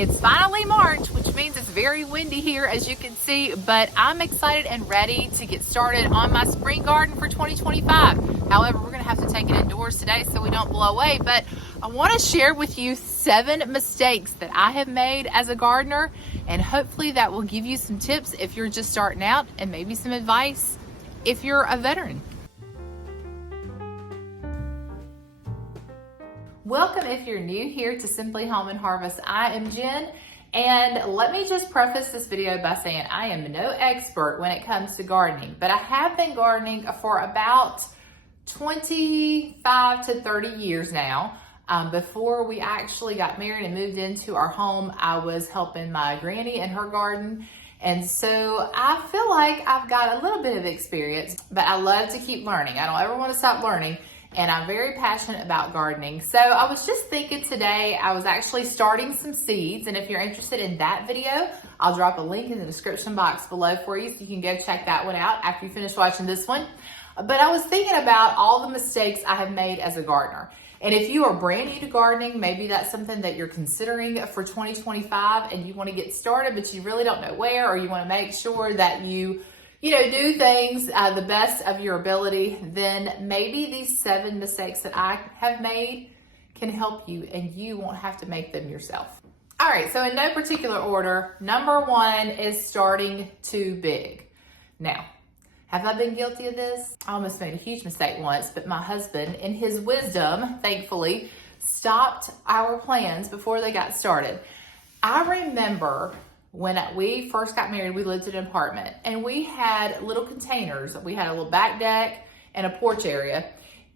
It's finally March, which means it's very windy here, as you can see, but I'm excited and ready to get started on my spring garden for 2025. However, we're gonna have to take it indoors today so we don't blow away, but I wanna share with you 7 mistakes that I have made as a gardener, and hopefully that will give you some tips if you're just starting out, and maybe some advice if you're a veteran. Welcome if you're new here to Simply Home and Harvest. I am Jen, and let me just preface this video by saying I am no expert when it comes to gardening, but I have been gardening for about 25 to 30 years now. Before we actually got married and moved into our home, I was helping my granny in her garden. And so I feel like I've got a little bit of experience, but I love to keep learning. I don't ever want to stop learning. And I'm very passionate about gardening. So I was just thinking today, I was actually starting some seeds. And if you're interested in that video, I'll drop a link in the description box below for you so you can go check that one out after you finish watching this one. But I was thinking about all the mistakes I have made as a gardener. And if you are brand new to gardening, maybe that's something that you're considering for 2025 and you want to get started, but you really don't know where, or you want to make sure that you do things the best of your ability, then maybe these 7 mistakes that I have made can help you and you won't have to make them yourself. All right, so in no particular order, number 1 is starting too big. Now, have I been guilty of this? I almost made a huge mistake once, but my husband, in his wisdom, thankfully, stopped our plans before they got started. I remember when we first got married, we lived in an apartment and we had little containers. We had a little back deck and a porch area,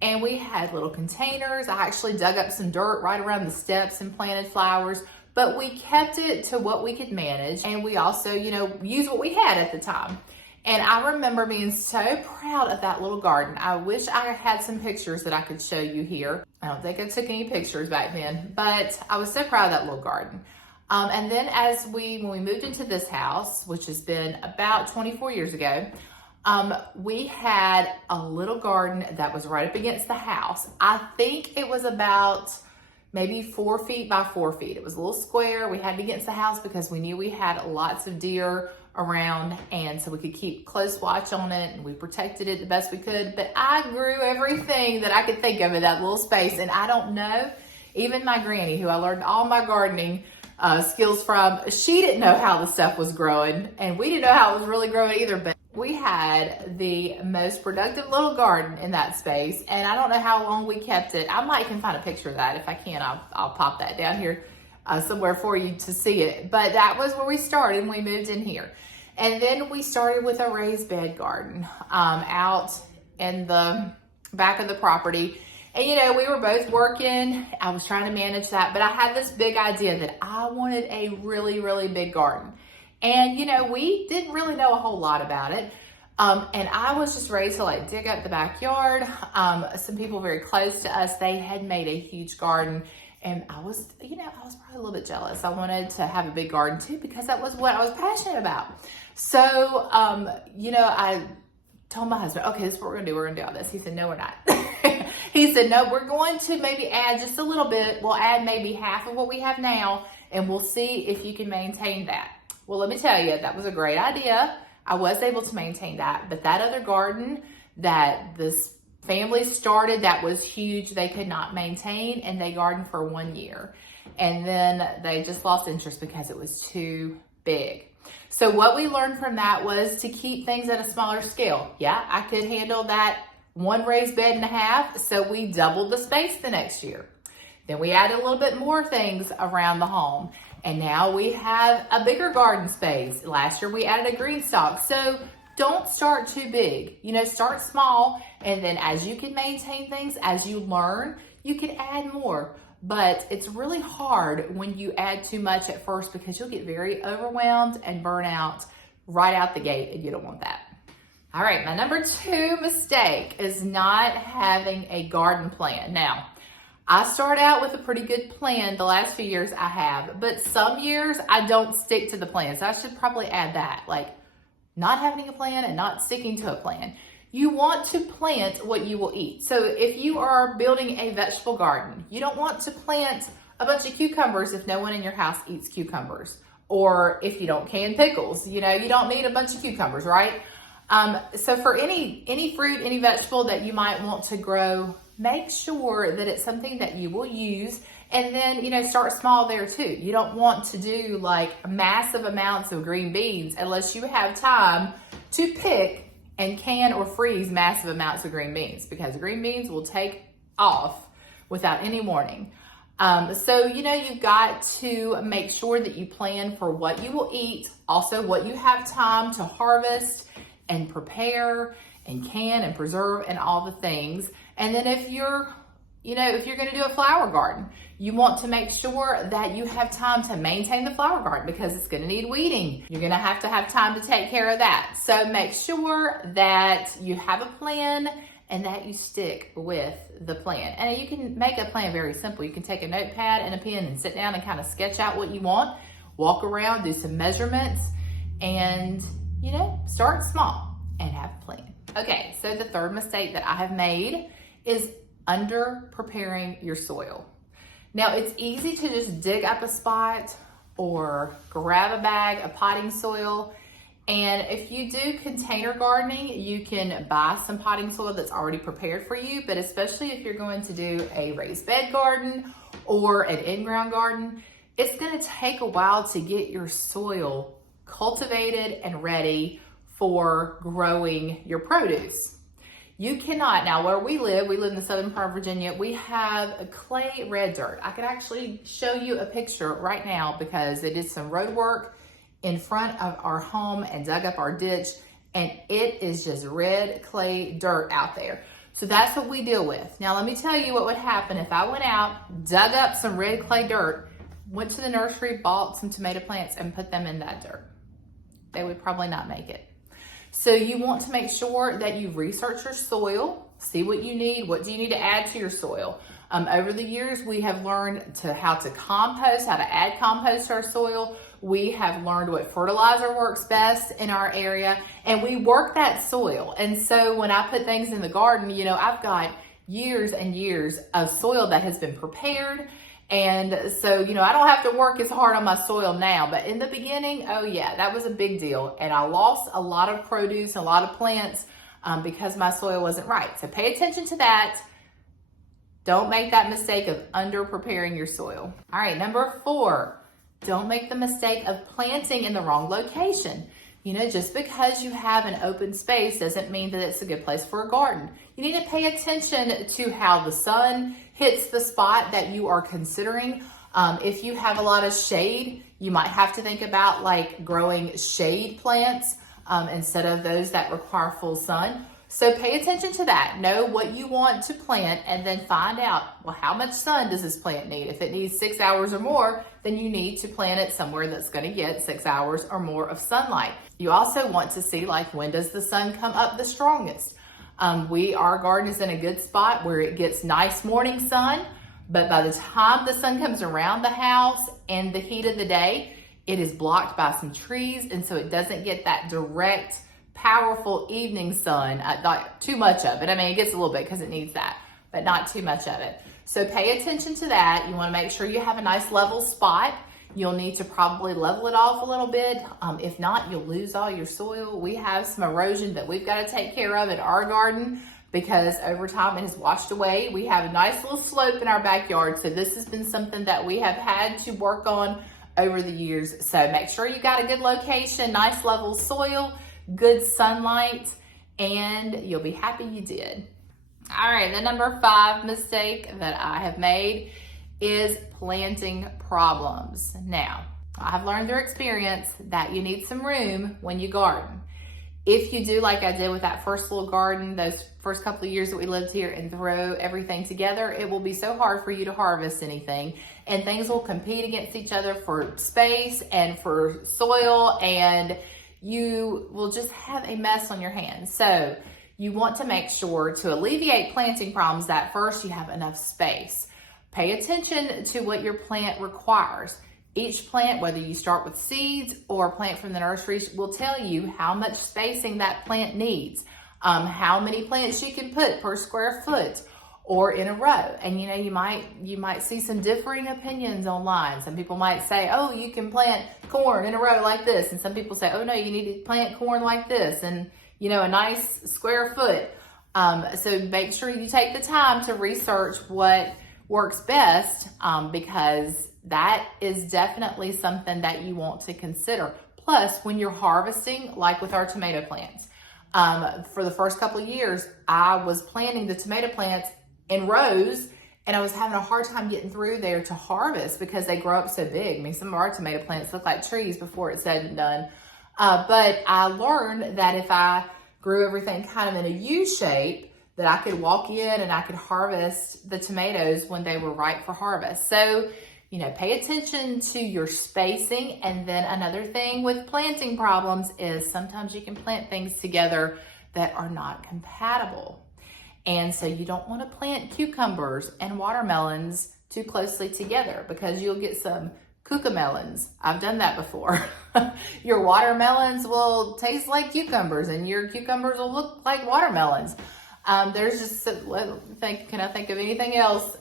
and we had little containers. I actually dug up some dirt right around the steps and planted flowers, but we kept it to what we could manage. And we also, used what we had at the time. And I remember being so proud of that little garden. I wish I had some pictures that I could show you here. I don't think I took any pictures back then, but I was so proud of that little garden. And then when we moved into this house, which has been about 24 years ago, we had a little garden that was right up against the house. I think it was about maybe 4 feet by 4 feet. It was a little square. We had it against the house because we knew we had lots of deer around, and so we could keep close watch on it, and we protected it the best we could. But I grew everything that I could think of in that little space, and I don't know, even my granny, who I learned all my gardening skills from, she didn't know how the stuff was growing, and we didn't know how it was really growing either. But we had the most productive little garden in that space, and I don't know how long we kept it. I might can find a picture of that. If I can, I'll pop that down here somewhere for you to see it. But that was where we started when we moved in here. And then we started with a raised bed garden out in the back of the property. And we were both working. I was trying to manage that, but I had this big idea that I wanted a really, really big garden. And we didn't really know a whole lot about it. And I was just ready to dig up the backyard. Some people very close to us, they had made a huge garden. And I was probably a little bit jealous. I wanted to have a big garden too, because that was what I was passionate about. So, I told my husband, okay, this is what we're gonna do. We're gonna do all this. He said, no, we're not. He said, no, we're going to maybe add just a little bit. We'll add maybe half of what we have now, and we'll see if you can maintain that. Well, let me tell you, that was a great idea. I was able to maintain that, but that other garden that this family started that was huge, they could not maintain, and they gardened for 1 year. And then they just lost interest because it was too big. So what we learned from that was to keep things at a smaller scale. Yeah, I could handle that 1 raised bed and a half, so we doubled the space the next year. Then we added a little bit more things around the home, and now we have a bigger garden space. Last year we added a green stalk. So don't start too big. Start small, and then as you can maintain things, as you learn, you can add more. But it's really hard when you add too much at first, because you'll get very overwhelmed and burn out right out the gate, and you don't want that. All right, my number 2 mistake is not having a garden plan. Now, I start out with a pretty good plan the last few years I have, but some years I don't stick to the plan. So I should probably add that, not having a plan and not sticking to a plan. You want to plant what you will eat. So if you are building a vegetable garden, you don't want to plant a bunch of cucumbers if no one in your house eats cucumbers. Or if you don't can pickles, you don't need a bunch of cucumbers, right? So for any fruit, any vegetable that you might want to grow, make sure that it's something that you will use, and then, start small there too. You don't want to do like massive amounts of green beans unless you have time to pick and can or freeze massive amounts of green beans, because green beans will take off without any warning. So, you've got to make sure that you plan for what you will eat, also what you have time to harvest and prepare and can and preserve and all the things. And then if you're going to do a flower garden, you want to make sure that you have time to maintain the flower garden, because it's going to need weeding. You're going to have time to take care of that. So make sure that you have a plan and that you stick with the plan. And you can make a plan very simple. You can take a notepad and a pen and sit down and kind of sketch out what you want, walk around, do some measurements, and start small and have a plan. Okay, so the third mistake that I have made is under preparing your soil. Now, it's easy to just dig up a spot or grab a bag of potting soil. And if you do container gardening, you can buy some potting soil that's already prepared for you. But especially if you're going to do a raised bed garden or an in-ground garden, it's going to take a while to get your soil cultivated and ready for growing your produce. You cannot, now where we live in the southern part of Virginia, we have a clay red dirt. I could actually show you a picture right now because they did some road work in front of our home and dug up our ditch, and it is just red clay dirt out there. So that's what we deal with. Now let me tell you what would happen if I went out, dug up some red clay dirt, went to the nursery, bought some tomato plants and put them in that dirt. They would probably not make it. So you want to make sure that you research your soil, see what you need, what do you need to add to your soil. Over the years, we have learned how to compost, how to add compost to our soil. We have learned what fertilizer works best in our area, and we work that soil. And so when I put things in the garden, I've got years and years of soil that has been prepared. And so, I don't have to work as hard on my soil now, but in the beginning, oh yeah, that was a big deal. And I lost a lot of produce, a lot of plants because my soil wasn't right. So pay attention to that. Don't make that mistake of under preparing your soil. All right, number 4, don't make the mistake of planting in the wrong location. Just because you have an open space doesn't mean that it's a good place for a garden. You need to pay attention to how the sun hits the spot that you are considering. If you have a lot of shade, you might have to think about like growing shade plants instead of those that require full sun. So pay attention to that. Know what you want to plant and then find out, well, how much sun does this plant need? If it needs 6 hours or more, then you need to plant it somewhere that's going to get 6 hours or more of sunlight. You also want to see when does the sun come up the strongest? Our garden is in a good spot where it gets nice morning sun, but by the time the sun comes around the house and the heat of the day, it is blocked by some trees, and so it doesn't get that direct, powerful evening sun. Not too much of it. It gets a little bit because it needs that, but not too much of it. So pay attention to that. You want to make sure you have a nice level spot. You'll need to probably level it off a little bit. If not, you'll lose all your soil. We have some erosion that we've got to take care of in our garden because over time it has washed away. We have a nice little slope in our backyard. So this has been something that we have had to work on over the years. So make sure you got a good location, nice level soil, good sunlight, and you'll be happy you did. All right, the number 5 mistake that I have made is planting problems. Now, I have learned through experience that you need some room when you garden. If you do like I did with that first little garden, those first couple of years that we lived here, and throw everything together, it will be so hard for you to harvest anything, and things will compete against each other for space and for soil, and you will just have a mess on your hands. So you want to make sure to alleviate planting problems that first you have enough space. Pay attention to what your plant requires. Each plant, whether you start with seeds or plant from the nurseries, will tell you how much spacing that plant needs, how many plants you can put per square foot, or in a row. And you might see some differing opinions online. Some people might say, oh, you can plant corn in a row like this. And some people say, oh no, you need to plant corn like this, and a nice square foot. So make sure you take the time to research what works best, because that is definitely something that you want to consider. Plus, when you're harvesting, like with our tomato plants, for the first couple of years, I was planting the tomato plants in rows, and I was having a hard time getting through there to harvest because they grow up so big. I mean, some of our tomato plants look like trees before it's said and done. But I learned that if I grew everything kind of in a U shape, that I could walk in and I could harvest the tomatoes when they were ripe for harvest. So, pay attention to your spacing. And then another thing with planting problems is sometimes you can plant things together that are not compatible. And so you don't want to plant cucumbers and watermelons too closely together, because you'll get some cucamelons. I've done that before. Your watermelons will taste like cucumbers, and your cucumbers will look like watermelons. There's just, can I think of anything else?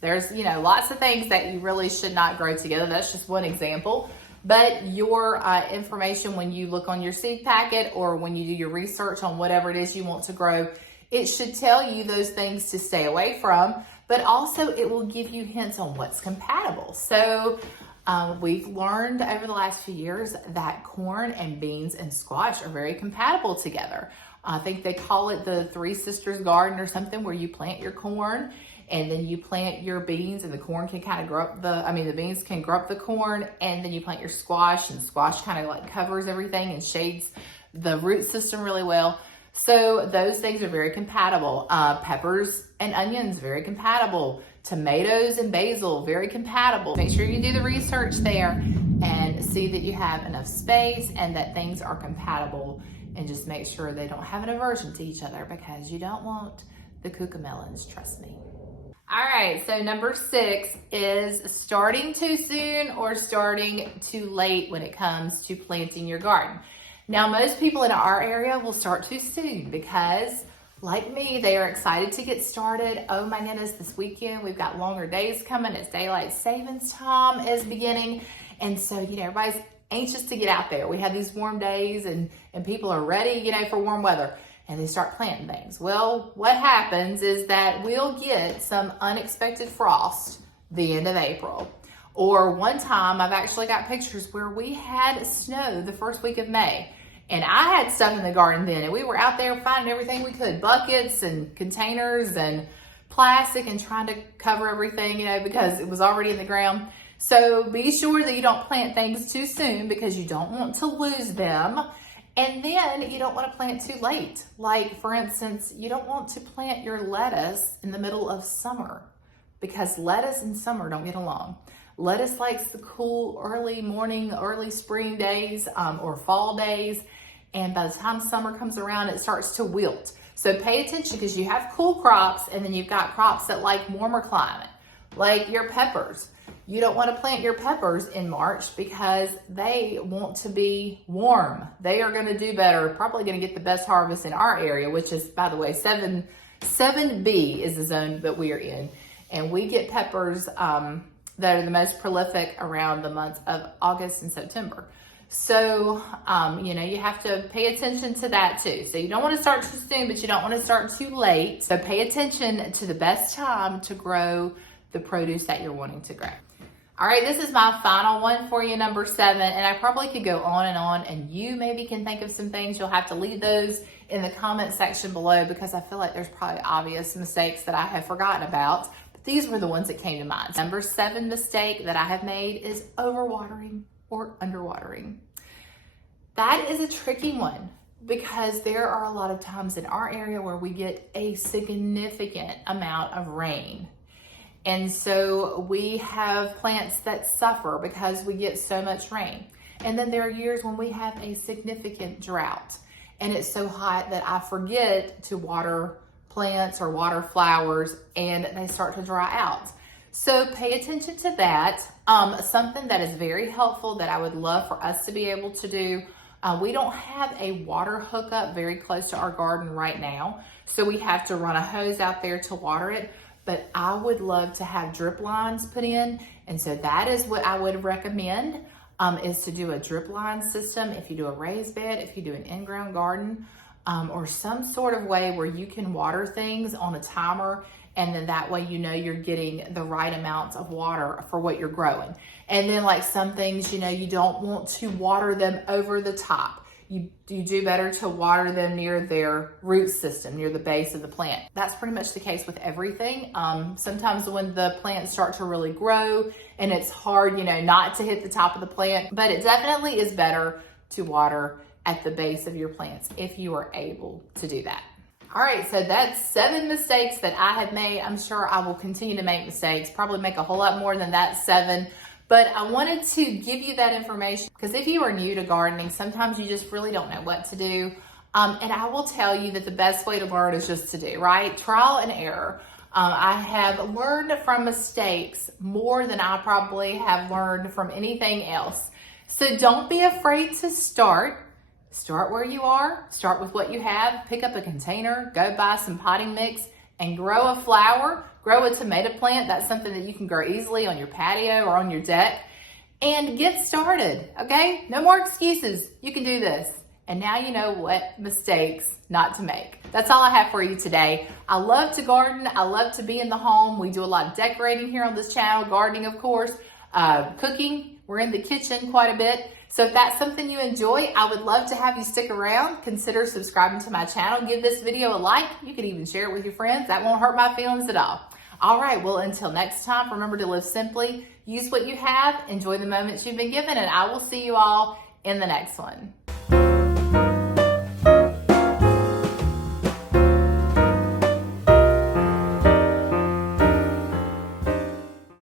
There's, lots of things that you really should not grow together. That's just one example. But your information, when you look on your seed packet or when you do your research on whatever it is you want to grow, it should tell you those things to stay away from, but also it will give you hints on what's compatible. So we've learned over the last few years that corn and beans and squash are very compatible together. I think they call it the Three Sisters Garden or something, where you plant your corn and then you plant your beans, and the corn can kind of grow up the beans can grow up the corn, and then you plant your squash, and squash kind of like covers everything and shades the root system really well. So those things are very compatible. Peppers and onions, very compatible. Tomatoes and basil, very compatible. Make sure you do the research there and see that you have enough space and that things are compatible, and just make sure they don't have an aversion to each other, because you don't want the cucamelons, trust me. All right, so number 6 is starting too soon or starting too late when it comes to planting your garden. Now, most people in our area will start too soon because, like me, they are excited to get started. Oh my goodness, this weekend we've got longer days coming. It's daylight savings time is beginning. And so, everybody's anxious to get out there. We have these warm days and people are ready, for warm weather, and they start planting things. Well, what happens is that we'll get some unexpected frost the end of April. Or one time, I've actually got pictures where we had snow the first week of May. And I had stuff in the garden then, and we were out there finding everything we could, buckets and containers and plastic, and trying to cover everything, because it was already in the ground. So be sure that you don't plant things too soon, because you don't want to lose them. And then you don't want to plant too late. Like, for instance, you don't want to plant your lettuce in the middle of summer, because lettuce and summer don't get along. Lettuce likes the cool early morning, early spring days, or fall days. And by the time summer comes around, it starts to wilt. So pay attention, because you have cool crops, and then you've got crops that like warmer climate, like your peppers. You don't want to plant your peppers in March, because they want to be warm. They are going to do better, probably going to get the best harvest in our area, which is, by the way, 7B is the zone that we are in. And we get peppers that are the most prolific around the months of August and September. So, you have to pay attention to that too. So you don't want to start too soon, but you don't want to start too late. So pay attention to the best time to grow the produce that you're wanting to grow. All right, this is my final one for you, number 7, and I probably could go on, and you maybe can think of some things. You'll have to leave those in the comment section below, because I feel like there's probably obvious mistakes that I have forgotten about, but these were the ones that came to mind. Number 7 mistake that I have made is overwatering or underwatering. That is a tricky one, because there are a lot of times in our area where we get a significant amount of rain. And so we have plants that suffer because we get so much rain. And then there are years when we have a significant drought, and it's so hot that I forget to water plants or water flowers, and they start to dry out. So pay attention to that. Something that is very helpful that I would love for us to be able to do We don't have a water hookup very close to our garden right now, so we have to run a hose out there to water it. But I would love to have drip lines put in, and so that is what I would recommend, is to do a drip line system if you do a raised bed, if you do an in-ground garden, or some sort of way where you can water things on a timer, and then that way you know you're getting the right amounts of water for what you're growing. And then like some things, you know, you don't want to water them over the top. You do better to water them near their root system, near the base of the plant. That's pretty much the case with everything. Sometimes when the plants start to really grow and it's hard, you know, not to hit the top of the plant, but it definitely is better to water at the base of your plants if you are able to do that. All right, so that's 7 mistakes that I have made. I'm sure I will continue to make mistakes, probably make a whole lot more than that 7. But I wanted to give you that information because if you are new to gardening, sometimes you just really don't know what to do. And I will tell you that the best way to learn is just to do, right? Trial and error. I have learned from mistakes more than I probably have learned from anything else. So don't be afraid to start. Start where you are, start with what you have, pick up a container, go buy some potting mix and grow a flower, grow a tomato plant. That's something that you can grow easily on your patio or on your deck, and get started, okay? No more excuses, you can do this. And now you know what mistakes not to make. That's all I have for you today. I love to garden, I love to be in the home. We do a lot of decorating here on this channel, gardening of course, cooking, we're in the kitchen quite a bit. So if that's something you enjoy, I would love to have you stick around. Consider subscribing to my channel. Give this video a like. You can even share it with your friends. That won't hurt my feelings at all. All right, well, until next time, remember to live simply. Use what you have. Enjoy the moments you've been given, and I will see you all in the next one.